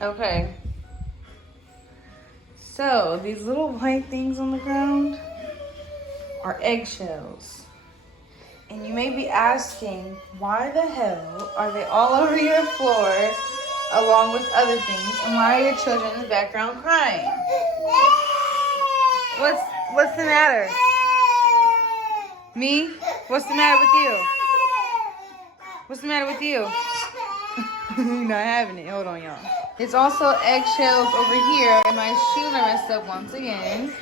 Okay. So, these little white things on the ground are eggshells. And you may be asking, why the hell are they all over your floor along with other things? And why are your children in the background crying? What's the matter? Me? What's the matter with you? What's the matter with you? You're not having it. Hold on, y'all. It's also eggshells over here, and my shoes are messed up once again.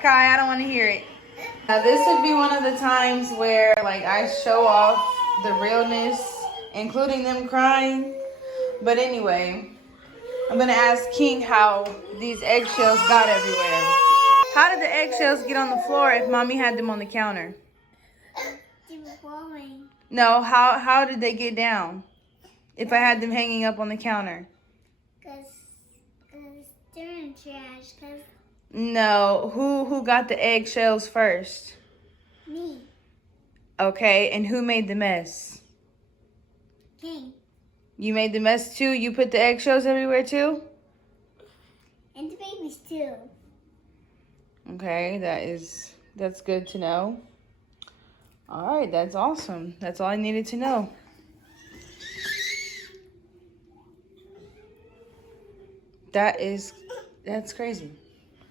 Kai, I don't want to hear it. Now, this would be one of the times where, like, I show off the realness, including them crying. But anyway, I'm going to ask King how these eggshells got everywhere. How did the eggshells get on the floor if Mommy had them on the counter? They were falling. No, how did they get down if I had them hanging up on the counter? Because they're in trash. Because No, who got the eggshells first? me, Okay, and who made the mess? King, You made the mess too? You put the eggshells everywhere too? and the babies too. Okay, that's good to know. All right, that's awesome. That's all I needed to know. That's crazy.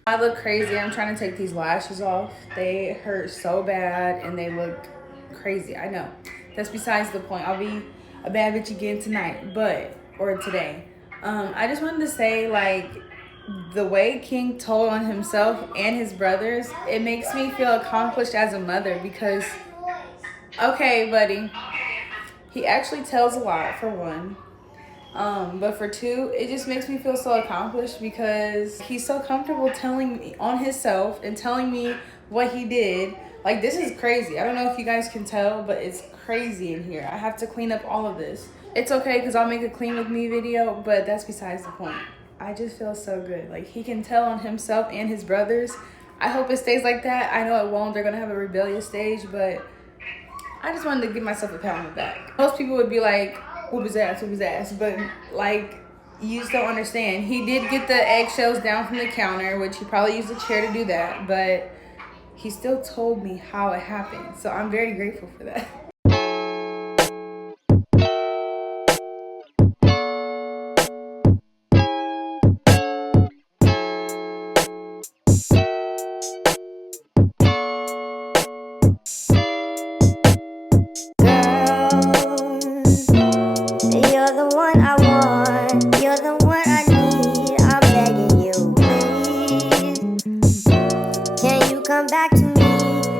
I look crazy. I'm trying to take these lashes off. They hurt so bad and they look crazy. I know. That's besides the point. I'll be a bad bitch again tonight, or today. I just wanted to say, like, the way King told on himself and his brothers, it makes me feel accomplished as a mother because, okay, buddy, he actually tells a lot, for one. But for two, it just makes me feel so accomplished because he's so comfortable telling me on himself and telling me what he did. Like, this is crazy. I don't know if you guys can tell, but it's crazy in here. I have to clean up all of this. It's okay because I'll make a clean with me video, but that's besides the point. I just feel so good. Like, he can tell on himself and his brothers. I hope it stays like that. I know it won't. They're going to have a rebellious stage, but I just wanted to give myself a pat on the back. Most people would be like, whoop his ass. But, like, you just don't understand. He did get the eggshells down from the counter, which he probably used a chair to do that. But he still told me how it happened. So I'm very grateful for that. Come back to me,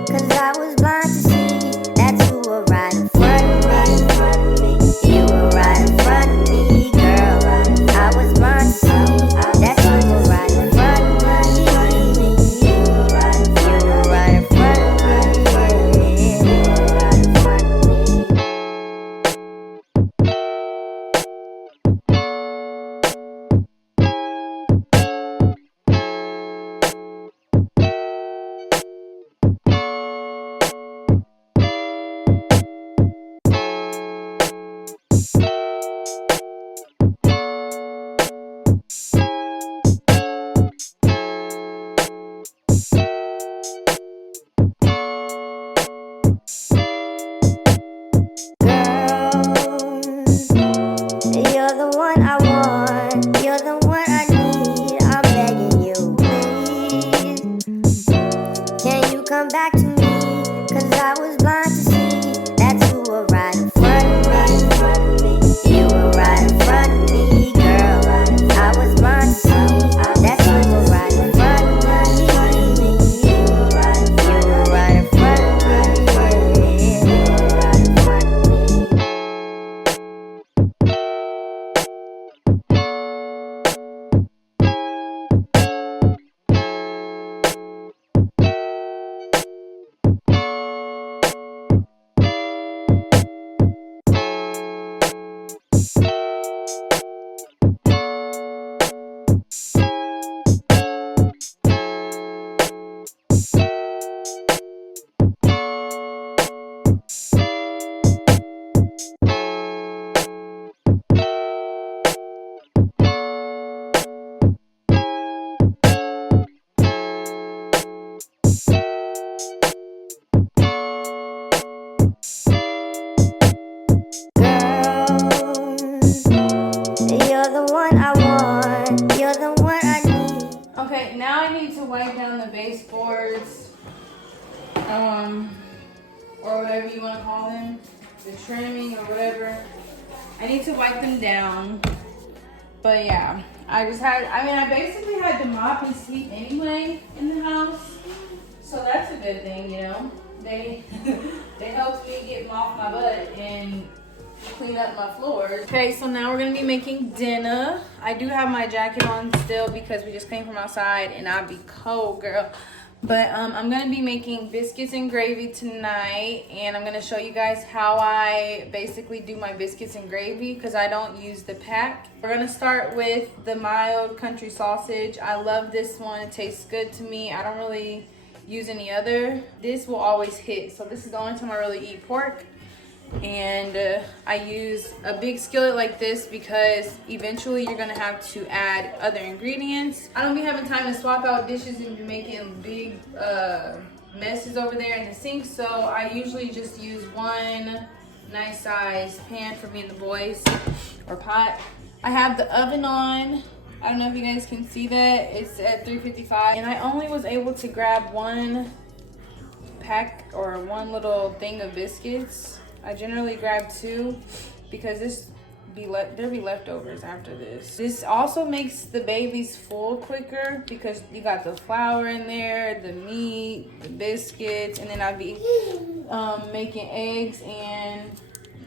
cause I was blind to see that you were right in front of me. You were right in front of me, girl. I was blind to see that you were right in front of me. You were right in front of come back to me, cause I was blind to see that you were right in front of me. You were right in front of me, girl. I was blind to see that you were right in front of me. You were right in front of wipe down the baseboards, or whatever you want to call them, the trimming or whatever. I need to wipe them down. But yeah, I basically had to mop and sweep anyway in the house. So that's a good thing, you know. They helped me get them off my butt and clean up my floors. Okay, so now we're gonna be making dinner. I do have my jacket on still because we just came from outside and I'll be cold, girl. But I'm gonna be making biscuits and gravy tonight, and I'm gonna show you guys how I basically do my biscuits and gravy because I don't use the pack. We're gonna start with the mild country sausage. I love this one, it tastes good to me. I don't really use any other. This will always hit, so this is the only time I really eat pork. And I use a big skillet like this because eventually you're gonna have to add other ingredients. I don't be having time to swap out dishes and be making big messes over there in the sink, so I usually just use one nice size pan for me and the boys, or pot. I have the oven on. I don't know if you guys can see that. It's at 355, and I only was able to grab one pack or one little thing of biscuits. I generally grab two because there'll be leftovers after this. This also makes the babies full quicker because you got the flour in there, the meat, the biscuits, and then I'll be making eggs and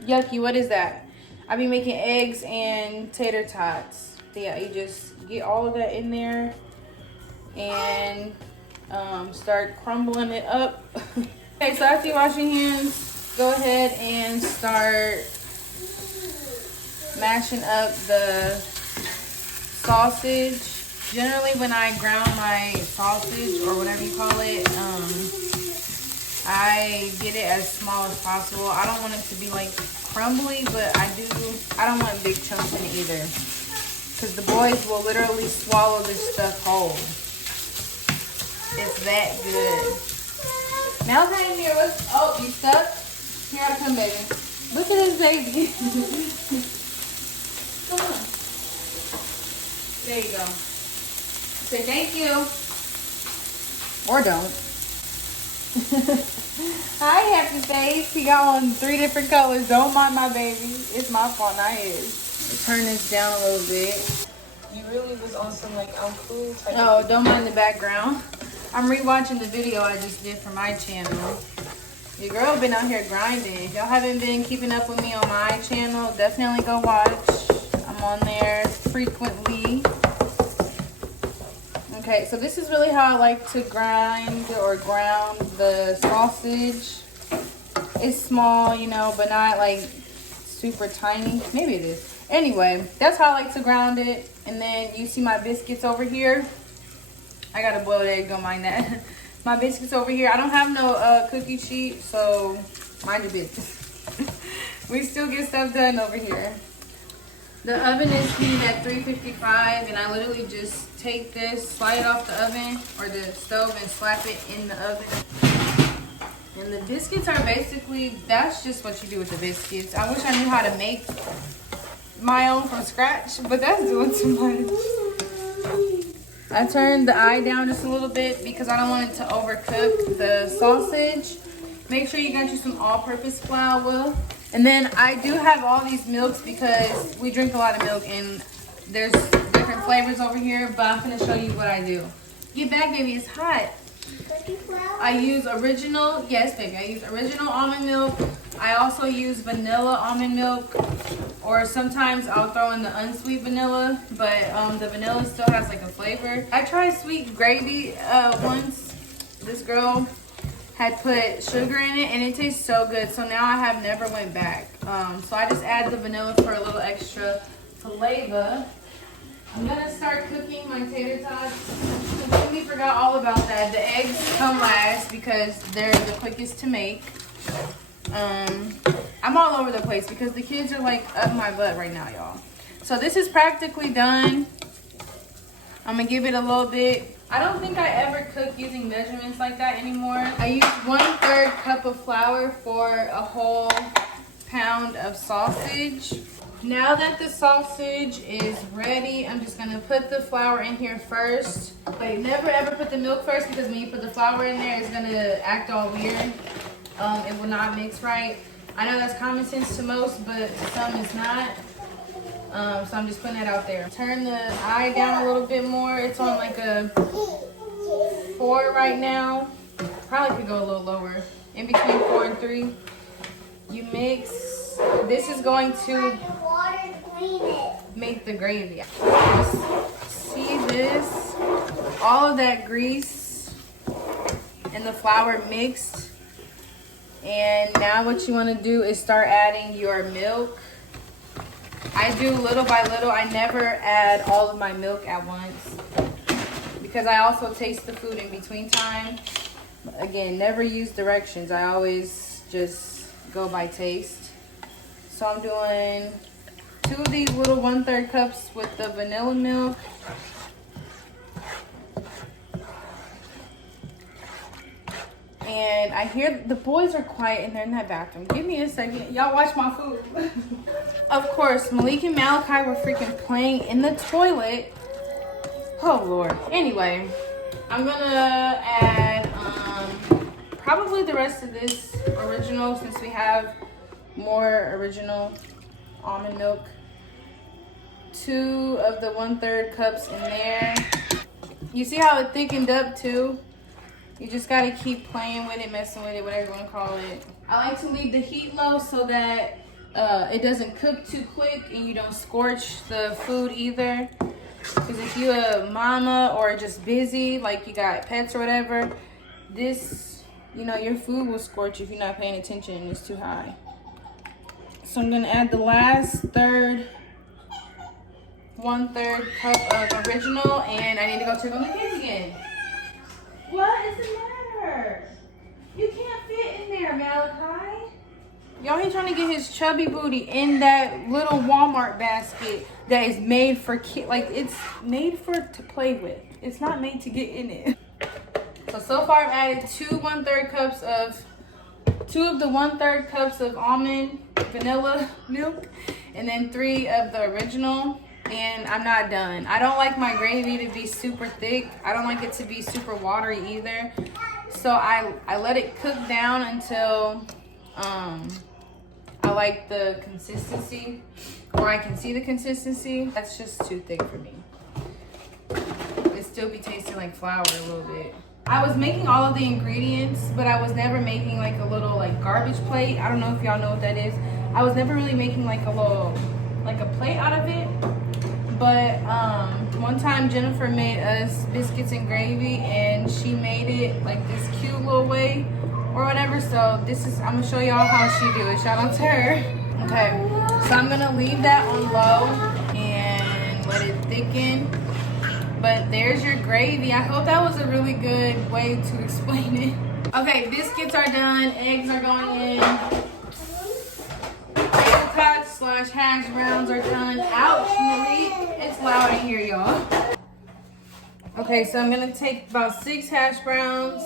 yucky. What is that? I'll be making eggs and tater tots. So yeah, you just get all of that in there and start crumbling it up. Okay, so after you wash your hands, go ahead and start mashing up the sausage. Generally, when I ground my sausage or whatever you call it, I get it as small as possible. I don't want it to be like crumbly, but I don't want big chunks in it either, because the boys will literally swallow this stuff whole. It's that good. Now time here, oh, you stuck? Here I come, baby. Look at this baby. Come on. There you go. Say thank you. Or don't. Hi, Happy Face. He got on 3 different colors. Don't mind my baby. It's my fault, not his. Turn this down a little bit. You really was on some like I'm cool type. Oh, don't mind the background. I'm rewatching the video I just did for my channel. Your girl been out here grinding. If y'all haven't been keeping up with me on my channel, definitely go watch. I'm on there frequently. Okay, so this is really how I like to grind or ground the sausage. It's small, you know, but not like super tiny. Maybe it is. Anyway, that's how I like to ground it. And then you see my biscuits over here. I got a boiled egg, don't mind that. My biscuits over here. I don't have no cookie sheet, so mind your business. We still get stuff done over here. The oven is heating at 355, and I literally just take this, slide it off the oven or the stove, and slap it in the oven. And the biscuits are basically, that's just what you do with the biscuits. I wish I knew how to make my own from scratch, but that's doing too much. I turned the eye down just a little bit because I don't want it to overcook the sausage. Make sure you got you some all-purpose flour. And then I do have all these milks because we drink a lot of milk and there's different flavors over here, but I'm gonna show you what I do. Get back, baby, it's hot. I use original, yes, baby, I use original almond milk. I also use vanilla almond milk, or sometimes I'll throw in the unsweet vanilla, but the vanilla still has like a flavor. I tried sweet gravy once. This girl had put sugar in it and it tastes so good, so now I have never went back. So I just add the vanilla for a little extra flavor. I'm gonna start cooking my tater tots. Completely forgot all about that. The eggs come last because they're the quickest to make. I'm all over the place because the kids are like up my butt right now, y'all. So this is practically done. I'm gonna give it a little bit. I don't think I ever cook using measurements like that anymore. I use 1/3 cup of flour for a whole pound of sausage. Now that the sausage is ready, I'm just gonna put the flour in here first. Wait, never ever put the milk first because when you put the flour in there, it's gonna act all weird. It will not mix right. I know that's common sense to most, but to some it's not. So I'm just putting that out there. Turn the eye down a little bit more. It's on like a 4 right now. Probably could go a little lower. In between 4 and 3. You mix. This is going to make the gravy. Just see this? All of that grease and the flour mixed. And now what you want to do is start adding your milk. I do little by little. I never add all of my milk at once because I also taste the food in between time. Again, never use directions. I always just go by taste. So I'm doing 2 of these little 1/3 cups with the vanilla milk. And I hear the boys are quiet and they're in that bathroom. Give me a second. Y'all watch my food. Of course, Malik and Malachi were freaking playing in the toilet. Oh, Lord. Anyway, I'm going to add probably the rest of this original since we have more original almond milk. 2 of the 1/3 cups in there. You see how it thickened up too? You just gotta keep playing with it, messing with it, whatever you wanna call it. I like to leave the heat low so that it doesn't cook too quick and you don't scorch the food either. Because if you're a mama or just busy, like you got pets or whatever, this, you know, your food will scorch if you're not paying attention and it's too high. So I'm gonna add the last 1/3 cup of original, and I need to go check on the kids again. What is the matter? You can't fit in there, Malachi. Y'all, he's trying to get his chubby booty in that little Walmart basket that is made for kids. Like, it's made to play with. It's not made to get in it. So far I've added 2 1/3 cups of 2 of the 1/3 cups of almond vanilla milk, and then 3 of the original. And I'm not done. I don't like my gravy to be super thick. I don't like it to be super watery either. So I let it cook down until I like the consistency, or I can see the consistency. That's just too thick for me. It still be tasting like flour a little bit. I was making all of the ingredients, but I was never making like a little like garbage plate. I don't know if y'all know what that is. I was never really making like a plate out of it. But one time Jennifer made us biscuits and gravy, and she made it like this cute little way or whatever. So I'm gonna show y'all how she do it. Shout out to her. Okay, so I'm gonna leave that on low and let it thicken. But there's your gravy. I hope that was a really good way to explain it. Okay, biscuits are done, eggs are going in. / hash browns are done. Ouch, Malik. It's loud in here, y'all. Okay, so I'm gonna take about 6 hash browns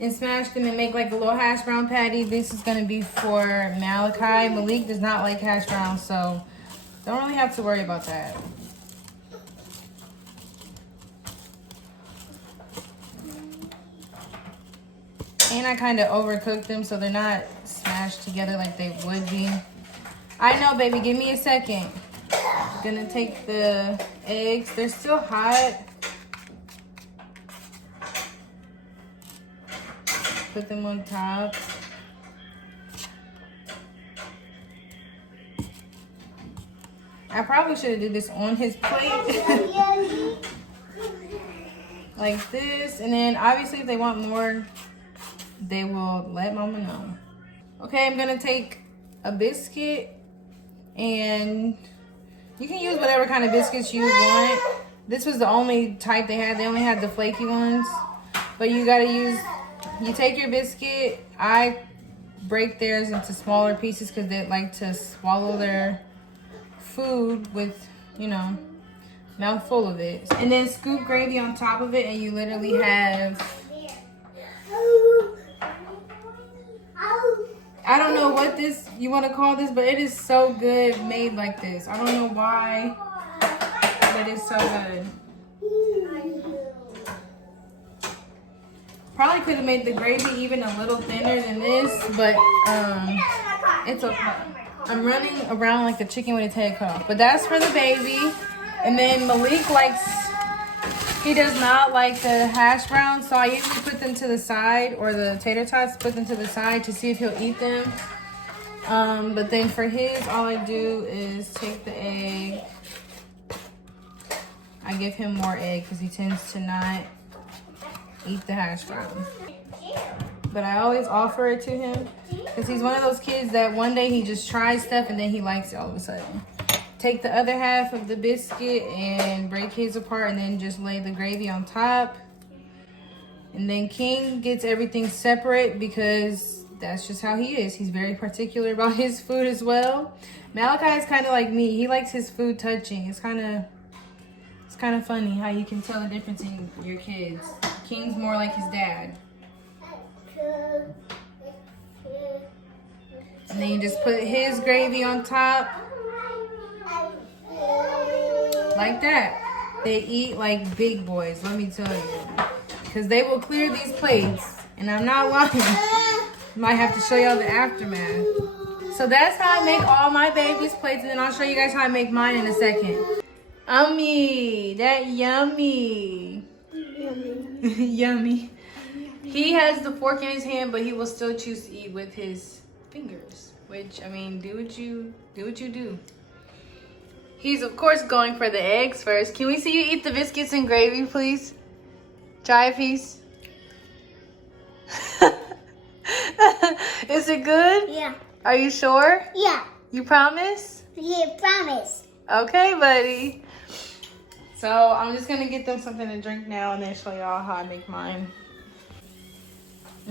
and smash them and make like a little hash brown patty. This is gonna be for Malachi. Malik does not like hash browns, so don't really have to worry about that. And I kind of overcooked them so they're not smashed together like they would be. I know, baby. Give me a second. I'm gonna take the eggs. They're still hot. Put them on top. I probably should have did this on his plate. Like this. And then obviously if they want more, they will let mama know. Okay, I'm gonna take a biscuit. And you can use whatever kind of biscuits you want. This was the only type they had. They only had the flaky ones. But you gotta use, you take your biscuit. I break theirs into smaller pieces because they like to swallow their food with, you know, mouthful of it. And then scoop gravy on top of it, and you literally have I don't know what this you want to call this, but it is so good made like this. I don't know why, but it's so good. Probably could have made the gravy even a little thinner than this, but it's okay. I'm running around like a chicken with its head cut off. But that's for the baby. And then Malik he does not like the hash browns, so I usually put them to the side, or the tater tots, put them to the side to see if he'll eat them. But then for his, all I do is take the egg. I give him more egg because he tends to not eat the hash browns. But I always offer it to him because he's one of those kids that one day he just tries stuff and then he likes it all of a sudden. Take the other half of the biscuit and break his apart and then just lay the gravy on top. And then King gets everything separate because that's just how he is. He's very particular about his food as well. Malachi is kind of like me. He likes his food touching. It's kind of funny how you can tell the difference in your kids. King's more like his dad. And then you just put his gravy on top. Like that. They eat like big boys, let me tell you. Because they will clear these plates. And I'm not lying. Might have to show y'all the aftermath. So that's how I make all my babies' plates. And then I'll show you guys how I make mine in a second. That yummy. Yummy. He has the fork in his hand, but he will still choose to eat with his fingers. Which, I mean, do what you do. He's, of course, going for the eggs first. Can we see you eat the biscuits and gravy, please? Try a piece. Is it good? Yeah. Are you sure? Yeah. You promise? Yeah, promise. Okay, buddy. So I'm just gonna get them something to drink now and then show y'all how I make mine.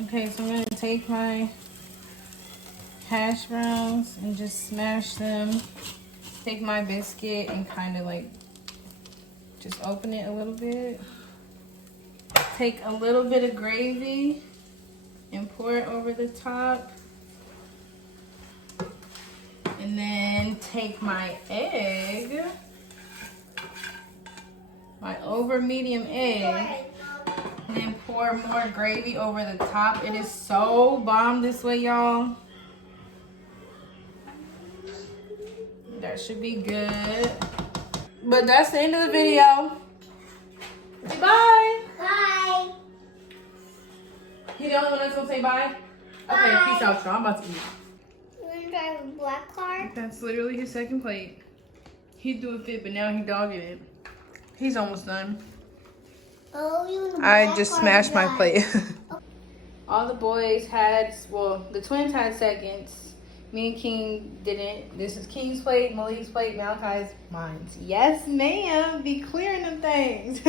Okay, so I'm gonna take my hash browns and just smash them. Take my biscuit and kind of like just open it a little bit. Take a little bit of gravy and pour it over the top. And then take my egg, my over medium egg, and then pour more gravy over the top. It is so bomb this way, y'all. That should be good. But that's the end of the video. Say bye. Bye. He the only one that's gonna say bye? Okay, Bye. peace out, y'all. I'm about to eat. You want to drive a black car? That's literally his second plate. He'd do a fit, but now he's dogging it. He's almost done. Oh, you want a I black just car smashed my drive? plate. All the boys had, well, the twins had seconds. Me and King didn't. This is King's plate, Malik's plate, Malachi's, mine. Yes, ma'am. Be clearing them things.